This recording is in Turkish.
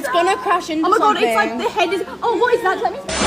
It's gonna crash into Oh my god, something. it's like the head is. Oh, what is that? Let me.